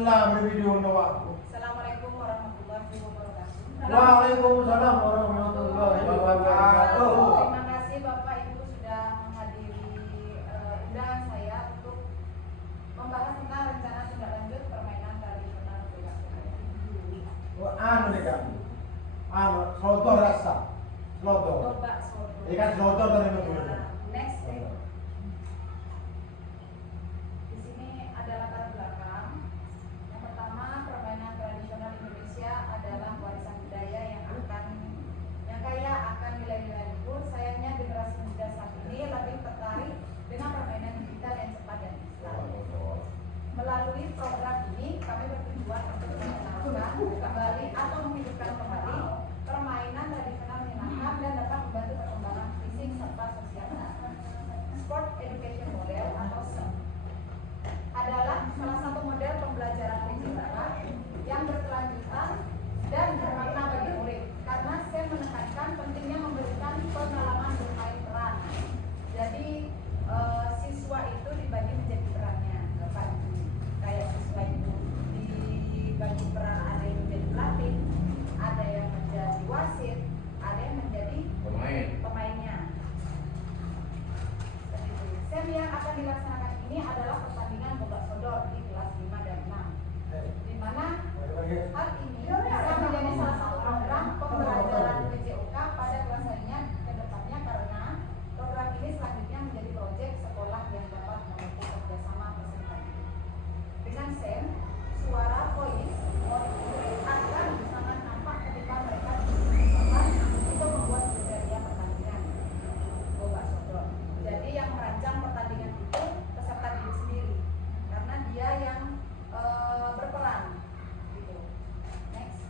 Assalamualaikum warahmatullahi wabarakatuh. Waalaikumsalam warahmatullahi wabarakatuh. Terima kasih Bapak Ibu sudah menghadiri undangan saya untuk membahas tentang rencana tindak lanjut permainan tradisional Bebas Slodo rasa. Slodo. Coba sodo. Ikan slodo dari dulu. Next. Di sini ada latar belakang. Yang pertama, permainan tradisional Indonesia adalah warisan budaya yang kaya akan nilai-nilai luhur. Sayangnya generasi muda saat ini lebih tertarik dengan permainan digital yang cepat dan instan. Melalui program ini, kami bertujuan untuk mengenalkan kembali atau menghidupkan kembali permainan tradisional menyenangkan dan dapat membantu perkembangan fisik serta sosial. Sport Education Model atau SEM adalah salah satu model pembelajaran kejuaraan yang berkelanjutan dan bermakna bagi murid, karena SEM menekankan pentingnya memberikan pengalaman bermain peran. Jadi siswa itu dibagi menjadi perannya, Bapak Ibu. Kayak siswa itu dibagi peran, ada yang menjadi pelatih, ada yang menjadi wasit, ada yang menjadi pemainnya. SEM yang akan dilaksanakan ini adalah pertandingan bola sodor di kelas 5 dan 6, di mana hal ini bisa menjadi salah satu program pembelajaran PJOK pada kelas lainnya ke depannya, karena program ini selanjutnya menjadi proyek sekolah yang dapat memupuk kerjasama peserta didik. Dengan SEM, suara voice murid akan sangat nampak ketika mereka diberikan untuk membuat kriteria pertandingan bola sodor. Jadi yang merancang pertandingan itu peserta didik sendiri, karena dia yang berperan gitu. Next.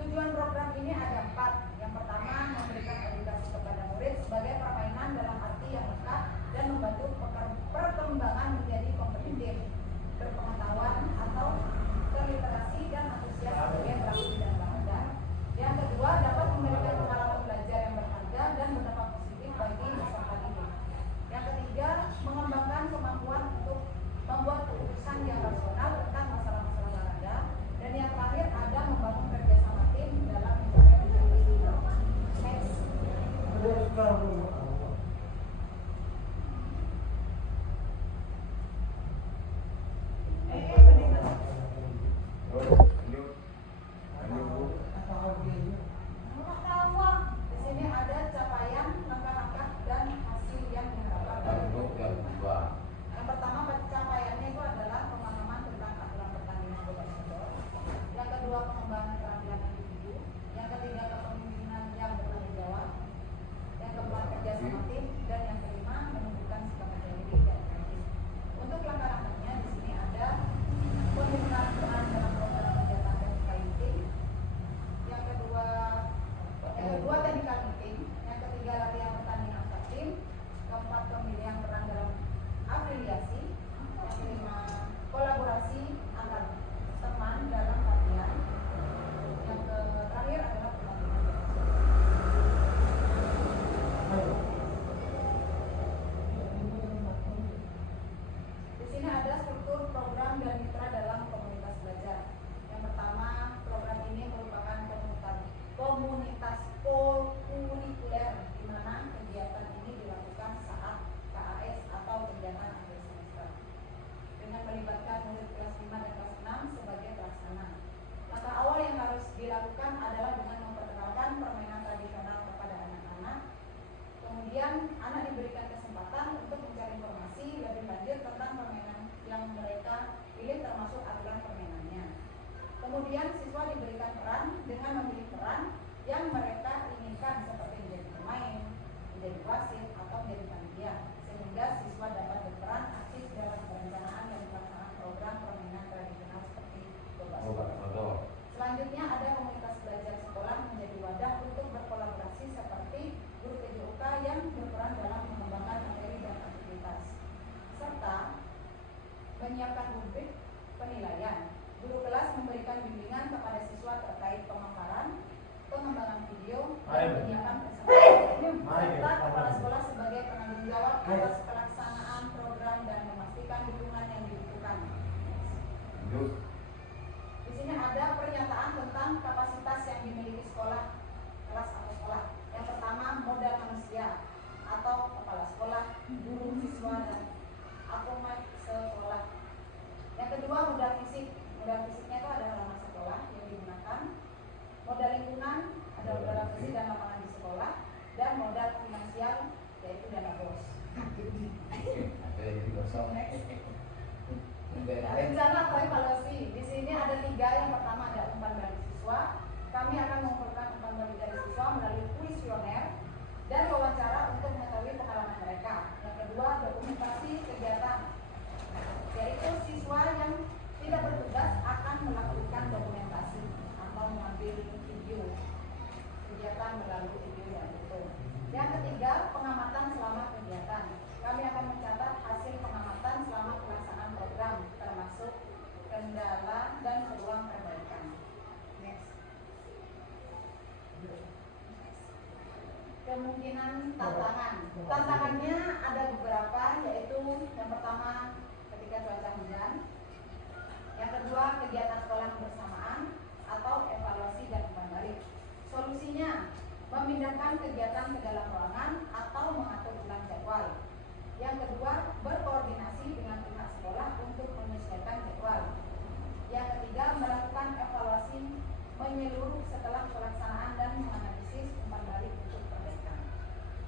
Tujuan program ini ada 4. Yang pertama, memberikan edukasi kepada murid sebagai permainan dalam arti yang lekat dan membantu perkembangan menjadi kompetitif, berpengetahuan atau terliterasi dan antusias sebagai pelaku bidang olahraga. Yang kedua, dapat memberikan pengalaman belajar yang berharga dan berdampak positif bagi peserta didik. Yang ketiga, mengembangkan kemampuan untuk membuat keputusan yang rasional tentang masalah-masalah olahraga. Dan yang terakhir, ada membangun kerjasama tim dalam mencapai tujuan. Next. Di sini ada capaian, langkah-langkah dan hasil yang diharapkan. Yang pertama, capaiannya itu adalah pemahaman tentang aturan pertandingan bola sodor. Yang kedua, pengembangan keterampilan individu. Yang ketiga, kepemimpinan yang bertanggung jawab. Yang keempat, kerjasama tim. Dan yang kelima, menumbuhkan sikap mandiri dan kreatif. Untuk langkah-langkahnya di sini ada penggunaan peran dalam program kegiatan technical meeting. Yang kedua, technical meeting. Yang ketiga, latihan pertandingan antar tim. Keempat, pemilihan peran dalam afiliasi. Yang kelima, kolaborasi antar teman dalam latihan. Yang terakhir adalah pelatihan. Di sini ada struktur program dan mitra dalam komunitas belajar. Yang pertama, program ini merupakan komunitas kurikuler, di mana kegiatan ini dilakukan saat KAS atau kegiatan akhir semester, dengan melibatkan murid kelas 5 dan kelas 6 sebagai pelaksana. Langkah awal yang harus dilakukan adalah dengan memperkenalkan permainan tradisional kepada anak-anak. Kemudian anak diberikan kesempatan untuk mencari informasi lebih lanjut tentang permainan yang mereka pilih, termasuk aturan permainannya. Kemudian siswa diberikan peran dengan memilih peran yang mereka inginkan, seperti menjadi pemain, menjadi wasit, atau menjadi panitia, sehingga siswa dapat berperan aktif dalam perencanaan dan pelaksanaan program permainan tradisional seperti bola sodor. Selanjutnya ada komunitas belajar sekolah menjadi wadah untuk berkolaborasi seperti guru PJOK yang berperan dalam mengembangkan materi dan aktivitas, serta menyiapkan rubrik penilaian. Guru kelas memberikan bimbingan kepada siswa terkait pemaparan, pengembangan video, dan penyiapan presentasi, serta kepala sekolah sebagai penanggung jawab atas pelaksanaan program dan memastikan dukungan yang dibutuhkan. Di sini ada pernyataan tentang kapasitas yang dimiliki sekolah, kelas atau sekolah. Yang pertama, modal manusia atau kepala sekolah, guru, siswa, dan akumat sekolah. Yang kedua, modal fisik. Modal fisiknya itu ada halaman sekolah yang digunakan. Modal lingkungan ada udara bersih dan lapangan di sekolah. Dan modal finansial yaitu dana bos. Rencana atau evaluasi. Di sini ada 3. Yang pertama ada umpan balik siswa. Kami akan mengumpulkan umpan balik dari siswa melalui kuesioner dan wawancara untuk mengetahui pengalaman mereka. Yang kedua, dokumentasi kegiatan, yaitu siswa yang tidak bertugas akan melakukan dokumentasi atau mengambil video kegiatan melalui video dan foto. Yang ketiga, pengamatan selama kegiatan. Kami akan mencatat hasil pengamatan selama pelaksanaan program, termasuk kendala dan peluang perbaikan. Next. Kemungkinan tantangan. Tantangannya ada beberapa, yaitu yang pertama ketika cuaca hujan, yang kedua kegiatan sekolah bersamaan atau evaluasi dan umpan balik. Solusinya memindahkan kegiatan ke dalam ruangan atau mengatur ulang jadwal. Yang kedua, berkoordinasi dengan pihak sekolah untuk menyesuaikan jadwal. Yang ketiga, melakukan evaluasi menyeluruh setelah pelaksanaan dan menganalisis umpan balik untuk perbaikan.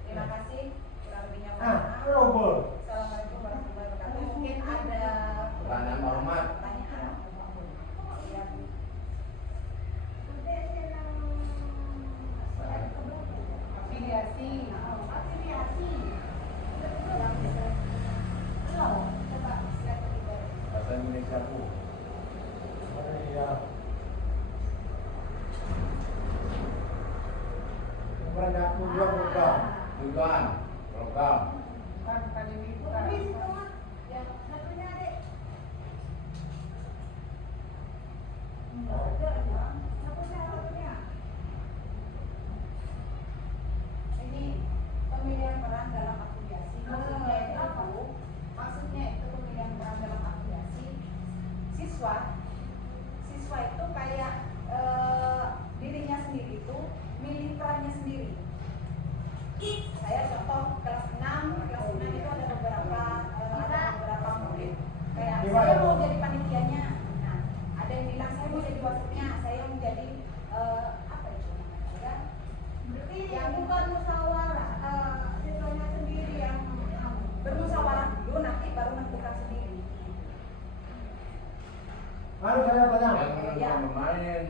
Terima kasih. Kurang lebihnya mohon maaf. Assalamualaikum warahmatullahi wabarakatuh. Mungkin ada Pertanyaan Pak Umar. pertanyaan. Iya, Bu. Afiliasi. Afiliasi. Yang bisa. Belum. Coba slide ketiga. Bahasa Indonesia Bu. Iya. Banyak tujuan program. Tujuan program. Kan tadi itu kan. Yang satunya Dek. Enggak ada ya. Satunya. Ini pemilihan peran dalam afiliasi. Maksudnya itu pemilihan peran dalam afiliasi. Siswa itu kayak dirinya sendiri itu milih perannya sendiri. Saya contoh kelas 6 itu ada beberapa murid. Kayak saya mau jadi panitianya. Nah, ada yang bilang saya mau jadi wasitnya, saya mau jadi apa itu namanya? Ya? Berarti yang bukan musyawarah, siswanya sendiri yang bermusyawarah dulu, nanti baru menentukan sendiri. Mari saya tanya. Yang bermain.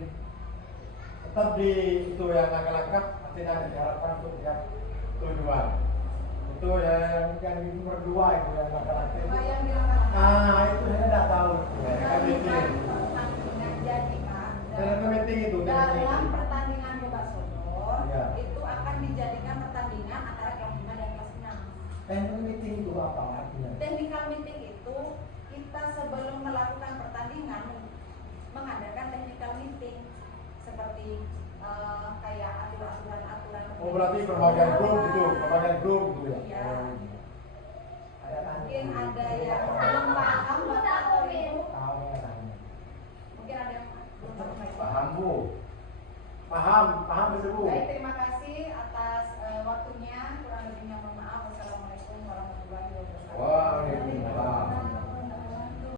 Tetap di itu yang laki-laki pasti ada diharapkan untuk lihat tujuan. Itu yang nomor 2 itu yang laki-laki. Cuma yang bilang kata Nah itu saya tidak tahu. pertandingan jadi Pak. Dalam meeting itu. Dalam pertandingan bola sodor Ya. itu akan dijadikan pertandingan antara kelas 5 dan kelas 6. Technical meeting itu apa artinya? Technical meeting itu kita sebelum melakukan pertandingan mengadakan technical meeting seperti kayak aturan-aturan. Oh berarti berbagai grup gitu ya? Iya.